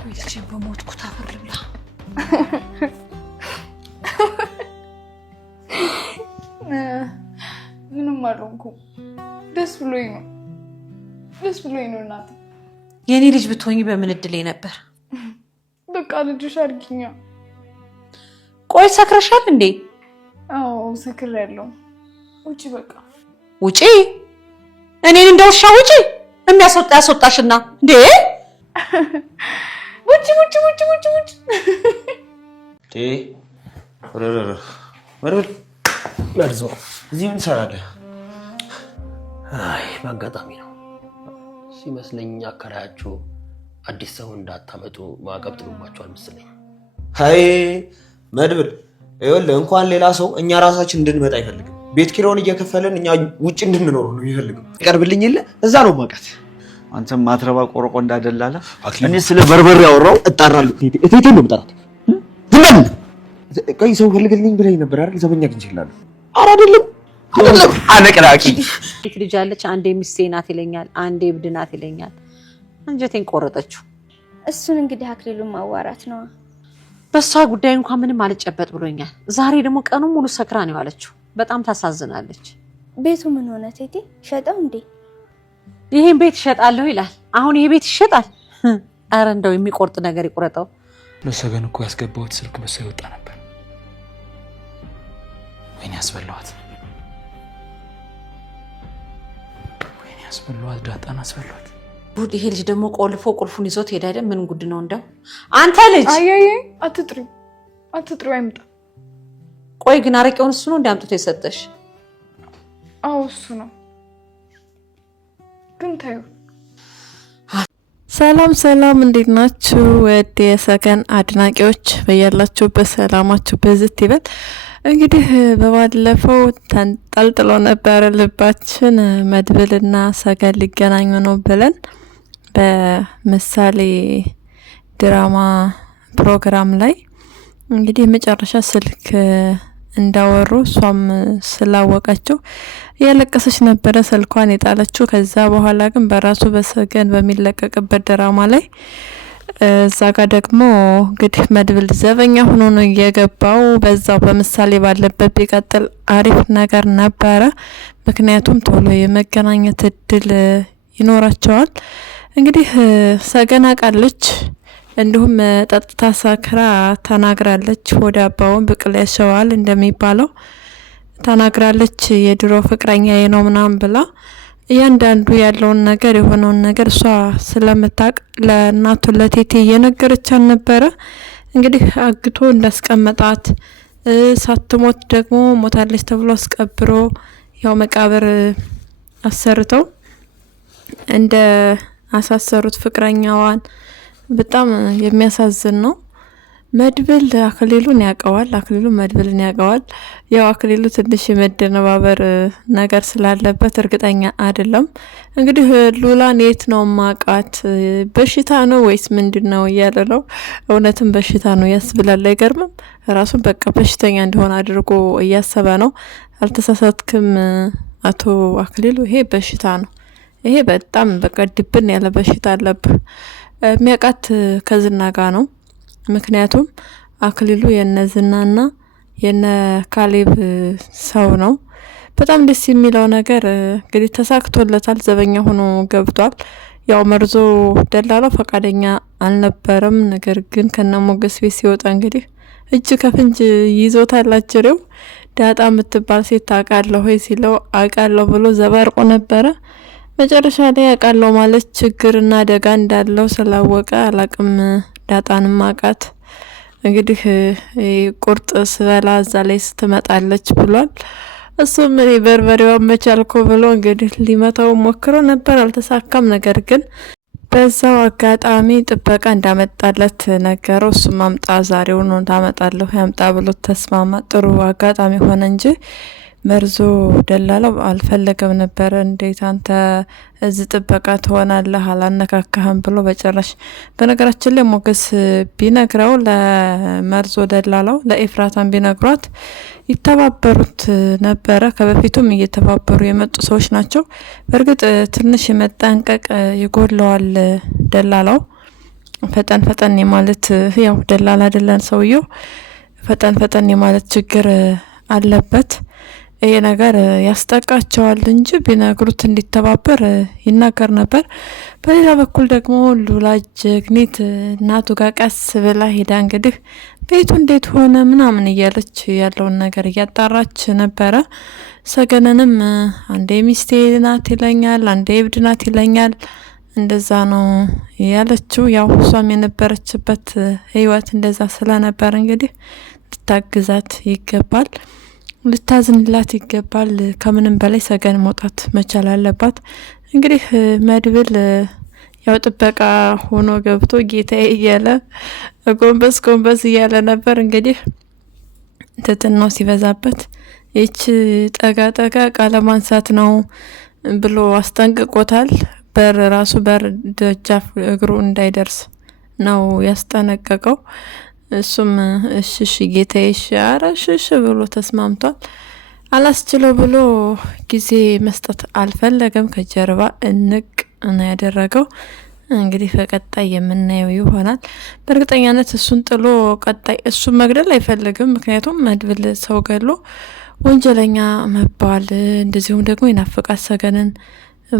ቆይቼ በሞትኩ ታፈር ልብላ ምንም አልሆንኩም ደስ ብሎኝ ነው እናቴ የኔ ልጅ ብትሆኚ በምን እድሌ ነበር በቃ ልጅሽ አድርጊኛ ቆይ ሰክረሻል እንዴ አዎ ሰክሬያለሁ ውጪ በቃ ውጪ እኔን እንደውሻ ውጪ የሚያስወጣ ያስወጣሽና እንዴ ውጪ ወረወረ ለርዞ እዚህ ምን ሰራለህ? አይ በአጋጣሚ ነው ሲመስለኝ አከራያችሁ አዲስ ሰው እንዳታመጡ ማዕቀብ ጥሎባችኋል መሰለኝ። አይ መድብል ይኸውልህ እንኳን ሌላ ሰው እኛ ራሳችን እንድንመጣ አይፈልግም። ቤት ኪራውን እየከፈለን እኛ ውጪ እንድንኖር ነው የሚፈልገው። ይቀርብልኝ የለ እዛ ነው ማውቃት። አንተም ማትረባ ቆርቆ እንዳደላለ እኔ ስለ በርበሬ ያወራው እጣራለሁ። እቴቴ ነው የምጠራት። ዝም ቆይ ሰው ፈልግልኝ ብለኝ ነበር አይደል? ዘበኛ ግን ይችላል። ኧረ አይደለም አነቅራቂ ልጅ አለች። አንዴ ሚስቴ ናት ይለኛል፣ አንዴ እብድ ናት ይለኛል። አንጀቴን ቆረጠችው። እሱን እንግዲህ አክሊሉን ማዋራት ነው። በሷ ጉዳይ እንኳን ምንም አልጨበጥ ብሎኛል። ዛሬ ደግሞ ቀኑ ሙሉ ሰክራ ነው ያለችው። በጣም ታሳዝናለች። ቤቱ ምን ሆነ ቴቴ? ሸጠው እንዴ? ይሄን ቤት ይሸጣለሁ ይላል። አሁን ይሄ ቤት ይሸጣል? አረ እንደው የሚቆርጥ ነገር ይቆረጠው። ለሰገን እኮ ያስገባሁት ስልክ በሷ ይወጣ ነበር። ወይኔ ያስበላዋት ዳጣን አስበላዋት። ጉድ! ይሄ ልጅ ደግሞ ቆልፎ ቁልፉን ይዞት ሄዳ አይደል? ምን ጉድ ነው እንደው አንተ ልጅ! አይ አትጥሪው አይምጣ። ቆይ ግን አረቄውን እሱ ነው እንዳምጥቶ የሰጠሽ? አዎ እሱ ነው። ግን ታዩ ሰላም እንዴት ናችሁ? ወደ የሰገን አድናቂዎች በያላችሁበት ሰላማችሁ በዝት ይበል። እንግዲህ በባለፈው ተንጠልጥሎ ነበር ልባችን መድብልና ሰገን ሊገናኙ ነው ብለን በምሳሌ ድራማ ፕሮግራም ላይ እንግዲህ መጨረሻ ስልክ እንዳወሩ እሷም ስላወቀችው ያለቀሰች ነበረ ስልኳን የጣለችው። ከዛ በኋላ ግን በራሱ በሰገን በሚለቀቅበት ድራማ ላይ እዛ ጋር ደግሞ እንግዲህ መድብል ዘበኛ ሆኖ ነው የገባው። በዛው በምሳሌ ባለበት ቢቀጥል አሪፍ ነገር ነበረ። ምክንያቱም ቶሎ የመገናኘት እድል ይኖራቸዋል። እንግዲህ ሰገን አውቃለች፣ እንዲሁም ጠጥታ ሰክራ ተናግራለች። ወደ አባውን ብቅል ያሸዋል እንደሚባለው ተናግራለች። የድሮ ፍቅረኛዬ ነው ምናምን ብላ እያንዳንዱ ያለውን ነገር የሆነውን ነገር እሷ ስለምታውቅ ለእናቱ ለቴቴ እየነገረቻት ነበረ። እንግዲህ አግቶ እንዳስቀመጣት ሳትሞት ደግሞ ሞታለች ተብሎ አስቀብሮ ያው መቃብር አሰርተው እንደ አሳሰሩት ፍቅረኛዋን በጣም የሚያሳዝን ነው። መድብል አክሊሉን ያውቀዋል፣ አክሊሉ መድብልን ያውቀዋል። ያው አክሊሉ ትንሽ የመደነባበር ነገር ስላለበት እርግጠኛ አይደለም። እንግዲህ ሉላን የት ነው ማቃት? በሽታ ነው ወይስ ምንድነው እያለ ነው። እውነትም በሽታ ነው ያስብላል። አይገርምም? ራሱን በቃ በሽተኛ እንደሆነ አድርጎ እያሰበ ነው። አልተሳሳትክም አቶ አክሊሉ፣ ይሄ በሽታ ነው። ይሄ በጣም በቃ ድብን ያለ በሽታ አለብህ። የሚያውቃት ከዝና ጋር ነው። ምክንያቱም አክሊሉ የነዝናና የነ ካሌብ ሰው ነው። በጣም ደስ የሚለው ነገር እንግዲህ ተሳክቶለታል። ዘበኛ ሆኖ ገብቷል። ያው መርዞ ደላላው ፈቃደኛ አልነበረም። ነገር ግን ከነሞገስ ቤት ሲወጣ እንግዲህ እጅ ከፍንጅ ይዞታል። አጅሬው ዳጣ የምትባል ሴት ታውቃለህ ወይ ሲለው አውቃለሁ ብሎ ዘባርቆ ነበረ። መጨረሻ ላይ አውቃለሁ ማለት ችግርና አደጋ እንዳለው ስላወቀ አላቅም ዳጣንም አቃት። እንግዲህ ቁርጥ ስበላ እዛ ላይ ስትመጣለች ብሏል። እሱም እኔ በርበሬዋን መቻልኩ ብሎ እንግዲህ ሊመታው ሞክሮ ነበር፣ አልተሳካም። ነገር ግን በዛው አጋጣሚ ጥበቃ እንዳመጣለት ነገረው። እሱም አምጣ ዛሬው ነው እንዳመጣለሁ ያምጣ ብሎ ተስማማ። ጥሩ አጋጣሚ ሆነ እንጂ መርዞ ደላላው አልፈለገም ነበር። እንዴት አንተ እዚህ ጥበቃ ትሆናለህ አላነካካህም ብሎ በጭራሽ። በነገራችን ላይ ሞገስ ቢነግረው ለመርዞ ደላላው ለኤፍራታን ቢነግሯት ይተባበሩት ነበረ። ከበፊቱም እየተባበሩ የመጡ ሰዎች ናቸው። በእርግጥ ትንሽ የመጠንቀቅ ይጎለዋል ደላላው ፈጠን የማለት ያው ደላላ አይደለም ሰውየው ፈጠን የማለት ችግር አለበት። ይሄ ነገር ያስጠቃቸዋል እንጂ ቢነግሩት እንዲተባበር ይናገር ነበር። በሌላ በኩል ደግሞ ሉላ ጀግኒት እናቱ ጋር ቀስ ብላ ሄዳ እንግዲህ ቤቱ እንዴት ሆነ ምናምን እያለች ያለውን ነገር እያጣራች ነበረ። ሰገነንም አንዴ ሚስቴ ናት ይለኛል፣ አንዴ እብድ ናት ይለኛል፣ እንደዛ ነው ያለችው። ያው እሷም የነበረችበት ህይወት እንደዛ ስለነበር እንግዲህ ልታግዛት ይገባል፣ ልታዝንላት ይገባል። ከምንም በላይ ሰገን መውጣት መቻል አለባት። እንግዲህ መድብል ያው ጥበቃ ሆኖ ገብቶ ጌታዬ እያለ ጎንበስ እያለ ነበር። እንግዲህ ትትናው ሲበዛበት ይች ጠጋ ቃለ ማንሳት ነው ብሎ አስጠንቅቆታል። በር ደጃፍ እግሩ እንዳይደርስ ነው ያስጠነቀቀው። እሱም እሺ ጌታዬ እሺ ብሎ ተስማምቷል። አላስችለው ብሎ ጊዜ መስጠት አልፈለገም። ከጀርባ እንቅ ነው ያደረገው። እንግዲህ በቀጣይ የምናየው ይሆናል። በእርግጠኛነት እሱን ጥሎ ቀጣይ እሱን መግደል አይፈልግም። ምክንያቱም መድብል ሰው ገሎ ወንጀለኛ መባል እንደዚሁም ደግሞ የናፈቃት ሰገንን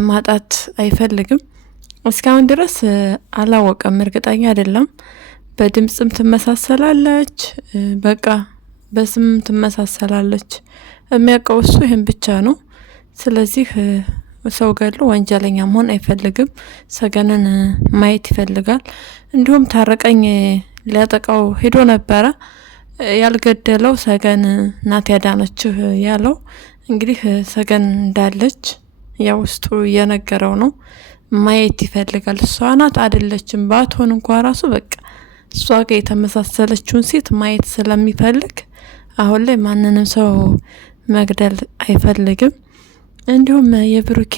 ማጣት አይፈልግም። እስካሁን ድረስ አላወቀም፣ እርግጠኛ አይደለም። በድምጽም ትመሳሰላለች፣ በቃ በስም ትመሳሰላለች። የሚያውቀው እሱ ይህን ብቻ ነው። ስለዚህ ሰው ገሎ ወንጀለኛ መሆን አይፈልግም። ሰገንን ማየት ይፈልጋል። እንዲሁም ታረቀኝ ሊያጠቃው ሄዶ ነበረ። ያልገደለው ሰገን ናት ያዳነችህ ያለው እንግዲህ ሰገን እንዳለች ያው ውስጡ እየነገረው ነው። ማየት ይፈልጋል። እሷ ናት አይደለችም ባትሆን እንኳን ራሱ በቃ እሷ ጋር የተመሳሰለችውን ሴት ማየት ስለሚፈልግ አሁን ላይ ማንንም ሰው መግደል አይፈልግም። እንዲሁም የብሩኬ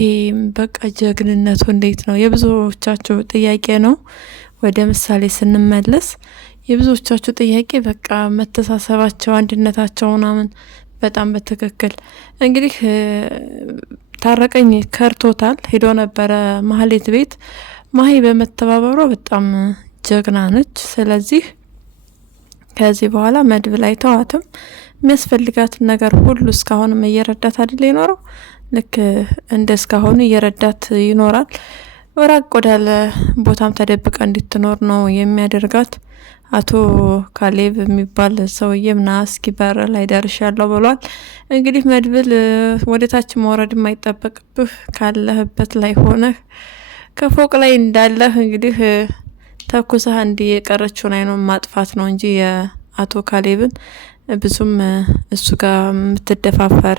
በቃ ጀግንነቱ እንዴት ነው የብዙዎቻችሁ ጥያቄ ነው። ወደ ምሳሌ ስንመለስ የብዙዎቻችሁ ጥያቄ በቃ መተሳሰባቸው፣ አንድነታቸው ምናምን በጣም በትክክል እንግዲህ ታረቀኝ ከርቶታል። ሄዶ ነበረ ማህሌት ቤት። ማሂ በመተባበሯ በጣም ጀግና ነች። ስለዚህ ከዚህ በኋላ መድብል አይተዋትም። የሚያስፈልጋትን ነገር ሁሉ እስካሁንም እየረዳት አይደል የኖረው። ልክ እንደ እስካሁኑ እየረዳት ይኖራል። ወራቅ ወዳለ ቦታም ተደብቃ እንድትኖር ነው የሚያደርጋት። አቶ ካሌብ የሚባል ሰውዬም ና እስኪ በር ላይ ደርሻለሁ ብሏል። እንግዲህ መድብል ወደታች መውረድ የማይጠበቅብህ ካለህበት ላይ ሆነህ ከፎቅ ላይ እንዳለህ እንግዲህ ተኩሰህ እንዲህ የቀረችውን አይኑን ማጥፋት ነው እንጂ የአቶ ካሌብን ብዙም እሱ ጋር የምትደፋፈር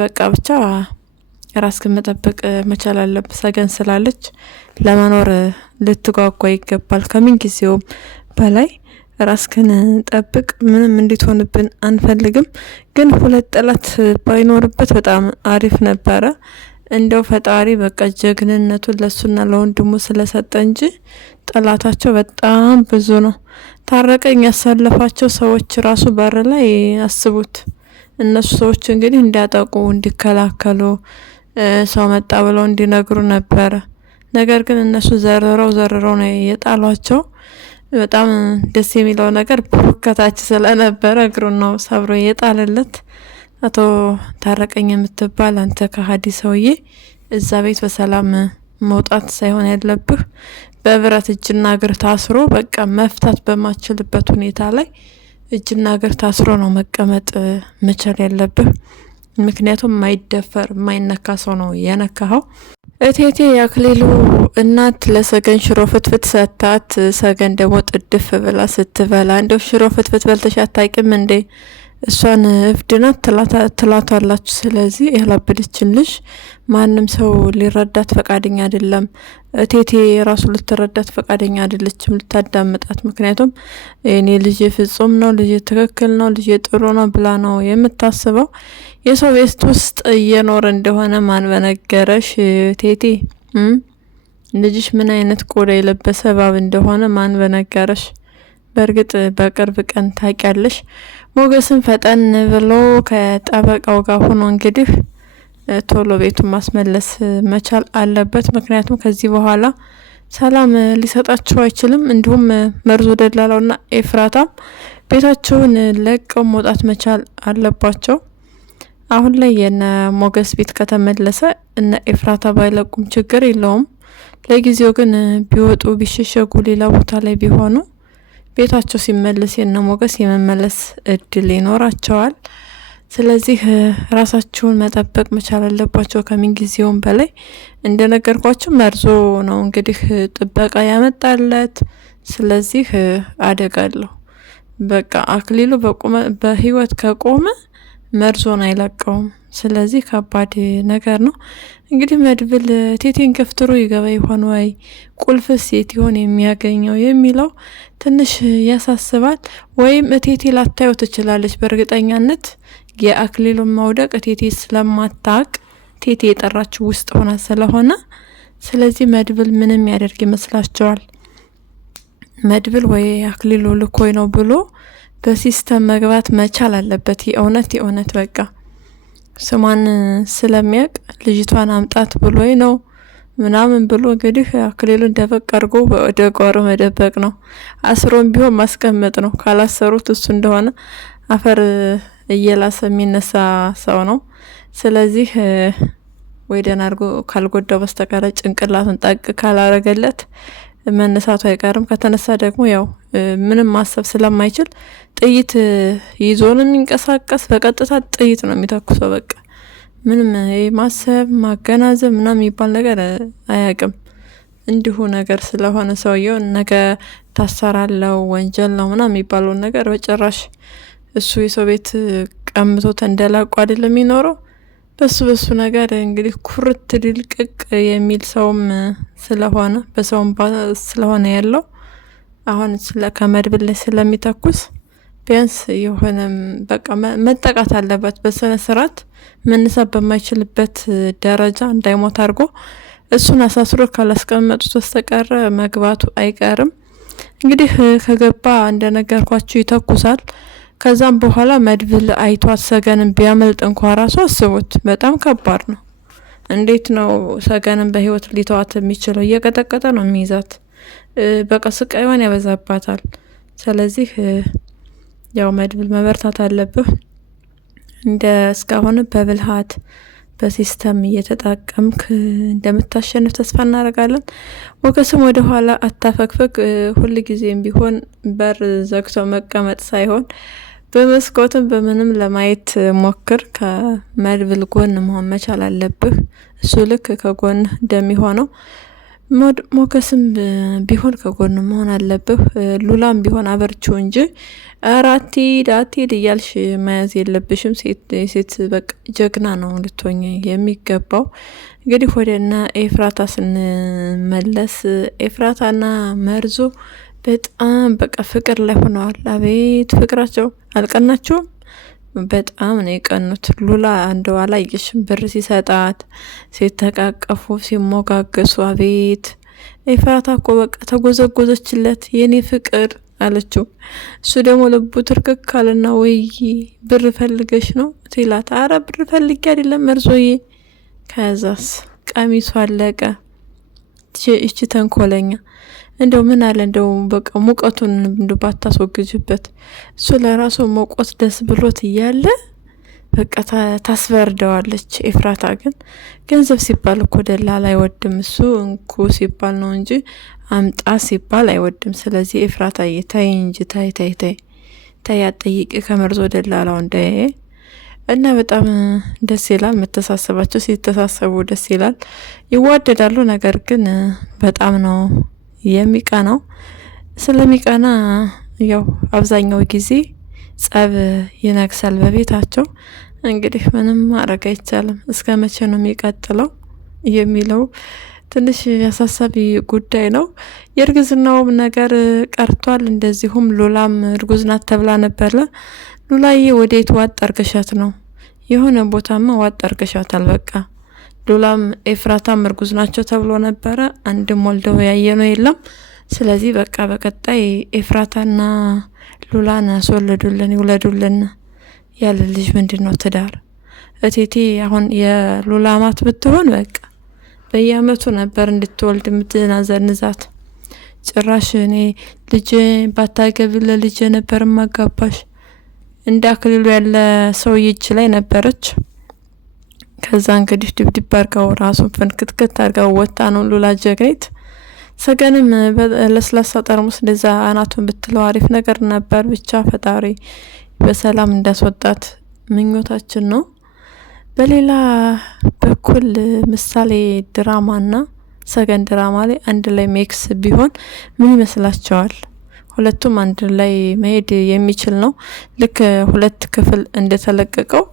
በቃ ብቻ ራስክን መጠበቅ መቻል አለብህ። ሰገን ስላለች ለመኖር ልትጓጓ ይገባል። ከምን ጊዜውም በላይ ራስክን ጠብቅ። ምንም እንድትሆንብን አንፈልግም። ግን ሁለት ጠላት ባይኖርበት በጣም አሪፍ ነበረ። እንደው ፈጣሪ በቃ ጀግንነቱን ለሱና ለወንድሙ ስለሰጠ እንጂ ጠላታቸው በጣም ብዙ ነው። ታረቀኝ ያሳለፋቸው ሰዎች ራሱ በር ላይ አስቡት። እነሱ ሰዎች እንግዲህ እንዲያጠቁ እንዲከላከሉ ሰው መጣ ብለው እንዲነግሩ ነበረ። ነገር ግን እነሱ ዘርረው ነው የጣሏቸው። በጣም ደስ የሚለው ነገር ብሩከታች ስለነበረ እግሩን ነው ሰብሮ የጣለለት። አቶ ታረቀኝ የምትባል አንተ ከሀዲ ሰውዬ እዛ ቤት በሰላም መውጣት ሳይሆን ያለብህ በብረት እጅና እግር ታስሮ በቃ መፍታት በማችልበት ሁኔታ ላይ እጅና እግር ታስሮ ነው መቀመጥ መቻል ያለብህ። ምክንያቱም የማይደፈር የማይነካ ሰው ነው የነካኸው። እቴቴ የአክሊሉ እናት ለሰገን ሽሮ ፍትፍት ሰታት፣ ሰገን ደግሞ ጥድፍ ብላ ስትበላ እንደው ሽሮ ፍትፍት በልተሽ አታውቂም እንዴ? እሷን እብድናት ትላቷላችሁ። ስለዚህ ያላበደችን ልጅ ማንም ሰው ሊረዳት ፈቃደኛ አይደለም። እቴቴ ራሱ ልትረዳት ፈቃደኛ አይደለችም፣ ልታዳምጣት። ምክንያቱም እኔ ልጅ ፍጹም ነው፣ ልጅ ትክክል ነው፣ ልጅ ጥሩ ነው ብላ ነው የምታስበው። የሰው ቤት ውስጥ እየኖረ እንደሆነ ማን በነገረሽ ቴቴ? ልጅሽ ምን አይነት ቆዳ የለበሰ እባብ እንደሆነ ማን በነገረሽ? በእርግጥ በቅርብ ቀን ታውቂያለሽ። ሞገስን ፈጠን ብሎ ከጠበቃው ጋር ሆኖ እንግዲህ ቶሎ ቤቱን ማስመለስ መቻል አለበት። ምክንያቱም ከዚህ በኋላ ሰላም ሊሰጣቸው አይችልም። እንዲሁም መርዞ ደላላውና ኤፍራታም ቤታቸውን ለቀው መውጣት መቻል አለባቸው። አሁን ላይ የነ ሞገስ ቤት ከተመለሰ እነ ኤፍራታ ባይለቁም ችግር የለውም። ለጊዜው ግን ቢወጡ ቢሸሸጉ ሌላ ቦታ ላይ ቢሆኑ ቤታቸው ሲመለስ የነ ሞገስ የመመለስ እድል ይኖራቸዋል። ስለዚህ ራሳቸውን መጠበቅ መቻል አለባቸው ከምን ጊዜውም በላይ። እንደነገርኳችሁ መርዞ ነው እንግዲህ ጥበቃ ያመጣለት። ስለዚህ አደጋለሁ በቃ አክሊሉ በህይወት ከቆመ መርዞን አይለቀውም። ስለዚህ ከባድ ነገር ነው። እንግዲህ መድብል ቴቴን ገፍትሮ ይገባ ይሆን ወይ ቁልፍስ የት ይሆን የሚያገኘው የሚለው ትንሽ ያሳስባል። ወይም ቴቴ ላታየው ትችላለች። በእርግጠኛነት የአክሊሉን መውደቅ ቴቴ ስለማታቅ ቴቴ የጠራችው ውስጥ ሆና ስለሆነ ስለዚህ መድብል ምንም ያደርግ ይመስላቸዋል። መድብል ወይ አክሊሉ ልኮይ ነው ብሎ በሲስተም መግባት መቻል አለበት። የእውነት በቃ ስሟን ስለሚያቅ ልጅቷን አምጣት ብሎይ ነው ምናምን ብሎ እንግዲህ አክሊሉን ደበቅ አድርጎ ወደ ጓሮ መደበቅ ነው። አስሮም ቢሆን ማስቀመጥ ነው። ካላሰሩት እሱ እንደሆነ አፈር እየላሰ የሚነሳ ሰው ነው። ስለዚህ ወይ ደህና አድርጎ ካልጎዳው በስተቀር ጭንቅላቱን ጠቅ ካላረገለት መነሳቱ አይቀርም። ከተነሳ ደግሞ ያው ምንም ማሰብ ስለማይችል ጥይት ይዞ ነው የሚንቀሳቀስ። በቀጥታ ጥይት ነው የሚተኩሰው። በቃ ምንም ማሰብ ማገናዘብ ምናምን የሚባል ነገር አያውቅም። እንዲሁ ነገር ስለሆነ ሰውየው ነገ ታሰራለው ወንጀል ነው ምናምን የሚባለውን ነገር በጭራሽ እሱ የሰው ቤት ቀምቶ ተንደላቁ አይደለም የሚኖረው። በሱ ነገር እንግዲህ ኩርት ድልቅቅ የሚል ሰውም ስለሆነ በሰውም ስለሆነ ያለው አሁን ከመድብል ላይ ስለሚተኩስ ቢያንስ የሆነ በቃ መጠቃት አለበት። በስነ ስርዓት መነሳት በማይችልበት ደረጃ እንዳይሞት አድርጎ እሱን አሳስሮ ካላስቀመጡት በስተቀር መግባቱ አይቀርም። እንግዲህ ከገባ እንደነገርኳችሁ ይተኩሳል። ከዛም በኋላ መድብል አይቷት ሰገንን ቢያመልጥ እንኳ ራሱ አስቡት፣ በጣም ከባድ ነው። እንዴት ነው ሰገንን በህይወት ሊተዋት የሚችለው? እየቀጠቀጠ ነው የሚይዛት። በቃ ስቃይዋን ያበዛባታል። ስለዚህ ያው መድብል መበርታት አለብህ። እንደ እስካሁን በብልሃት በሲስተም እየተጠቀምክ እንደምታሸንፍ ተስፋ እናደርጋለን። ሞገስም ወደ ኋላ አታፈግፍግ። ሁል ጊዜም ቢሆን በር ዘግቶ መቀመጥ ሳይሆን በመስኮትም በምንም ለማየት ሞክር። ከመድብል ጎን መሆን መቻል አለብህ። እሱ ልክ ከጎን እንደሚሆነው ሞገስም ቢሆን ከጎን መሆን አለብህ። ሉላም ቢሆን አበርችው እንጂ አትሂድ እያልሽ መያዝ የለብሽም። ሴት በቃ ጀግና ነው ልትሆኝ የሚገባው። እንግዲህ ወደና ኤፍራታ ስንመለስ ኤፍራታና መርዞ በጣም በቃ ፍቅር ላይ ሆነዋል። አቤት ፍቅራቸው አልቀናቸውም። በጣም ነው የቀኑት። ሉላ አንደዋ አላየሽም? ብር ሲሰጣት ሲተቃቀፉ ሲሞጋገሱ አቤት። ኤፍራታ እኮ በቃ ተጎዘጎዘችለት። የኔ ፍቅር አለችው። እሱ ደግሞ ልቡ ትርክክ ካለና ወይ ብር ፈልገሽ ነው ትላት። አረ ብር ፈልጌ አይደለም መርዞዬ። ከዛስ ቀሚሱ አለቀ። እቺ ተንኮለኛ እንደው ምን አለ እንደው በቃ ሙቀቱን እንደው ባታስወግጅበት። እሱ ለራሱ ሞቆት ደስ ብሎት እያለ በቃ ታስበርደዋለች። ኤፍራታ ግን ገንዘብ ሲባል እኮ ደላላ አይወድም። እሱ እንኩ ሲባል ነው እንጂ አምጣ ሲባል አይወድም። ስለዚህ ኤፍራታ ታይ እንጂ ታይ አጠይቂ ከመርዞ ደላላው እንደ እና በጣም ደስ ይላል። መተሳሰባቸው ሲተሳሰቡ ደስ ይላል። ይዋደዳሉ። ነገር ግን በጣም ነው የሚቀናው። ስለሚቀና ያው አብዛኛው ጊዜ ጸብ ይነግሳል በቤታቸው። እንግዲህ ምንም ማድረግ አይቻልም። እስከ መቼ ነው የሚቀጥለው የሚለው ትንሽ አሳሳቢ ጉዳይ ነው። የእርግዝናውም ነገር ቀርቷል። እንደዚሁም ሉላም እርጉዝ ናት ተብላ ነበር። ሉላዬ ወዴት ዋጥ አርገሻት ነው? የሆነ ቦታማ ዋጥ አርገሻታል። በቃ ሉላም ኤፍራታም እርጉዝ ናቸው ተብሎ ነበረ። አንድም ወልደው ያየነው የለም። ስለዚህ በቃ በቀጣይ ኤፍራታና ሉላን አስወልዱልን ይውለዱልን። ያለ ልጅ ምንድነው ትዳር? እቴቴ አሁን የሉላ ማት ብትሆን በቃ በየአመቱ ነበር እንድትወልድ የምትናዘንዛት። ጭራሽ እኔ ልጅ ባታገቢ ለልጅ ነበር ማጋባሽ እንደ አክሊሉ ያለ ሰው እጅ ላይ ነበረች። ከዛ እንግዲህ ድብድብ አርጋው ራሱን ፍንክትክት አርጋው ወጣ ነው ሉላ ጀግኒት። ሰገንም ለስላሳ ጠርሙስ እንደዛ አናቱን ብትለው አሪፍ ነገር ነበር። ብቻ ፈጣሪ በሰላም እንዳስወጣት ምኞታችን ነው። በሌላ በኩል ምሳሌ ድራማና ሰገን ድራማ ላይ አንድ ላይ ሜክስ ቢሆን ምን ይመስላችኋል? ሁለቱም አንድ ላይ መሄድ የሚችል ነው ልክ 2 ክፍል እንደተለቀቀው።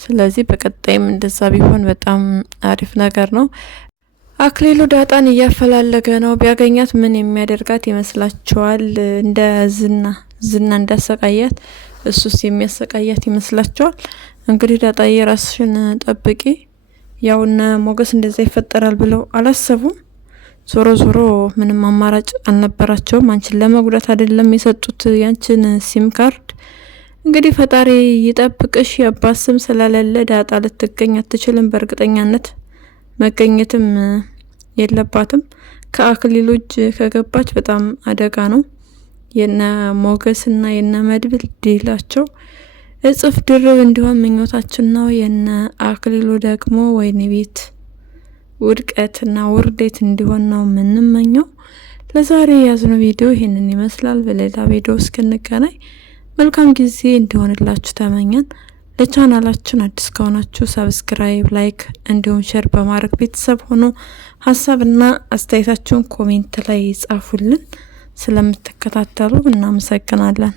ስለዚህ በቀጣይም እንደዛ ቢሆን በጣም አሪፍ ነገር ነው። አክሊሉ ዳጣን እያፈላለገ ነው። ቢያገኛት ምን የሚያደርጋት ይመስላችኋል? እንደ ዝና እንዳሰቃያት እሱስ የሚያሰቃያት ይመስላችኋል? እንግዲህ ዳጣዬ ራስሽን ጠብቂ። ያውና ሞገስ እንደዛ ይፈጠራል ብለው አላሰቡም። ዞሮ ዞሮ ምንም አማራጭ አልነበራቸውም። አንቺን ለመጉዳት አይደለም የሰጡት ያንቺን ሲም ካርድ። እንግዲህ ፈጣሪ ይጠብቅሽ። የአባት ስም ስለሌለ ዳጣ ልትገኝ አትችልም። በእርግጠኛነት መገኘትም የለባትም። ከአክሊሉ እጅ ከገባች በጣም አደጋ ነው። የነ ሞገስና የነ መድብል ዲላቸው እጽፍ ድርብ እንዲሆን ምኞታችን ነው። የነ አክሊሉ ደግሞ ወይኔ ቤት ውድቀትና ውርደት እንዲሆን ነው ምንመኘው። ለዛሬ ያዝነው ቪዲዮ ይሄንን ይመስላል። በሌላ ቪዲዮ እስክንገናኝ መልካም ጊዜ እንዲሆንላችሁ ተመኘን። ለቻናላችን አዲስ ከሆናችሁ ሰብስክራይብ፣ ላይክ እንዲሁም ሼር በማድረግ ቤተሰብ ሆኖ ሀሳብና አስተያየታችሁን ኮሜንት ላይ ጻፉልን። ስለምትከታተሉ እናመሰግናለን።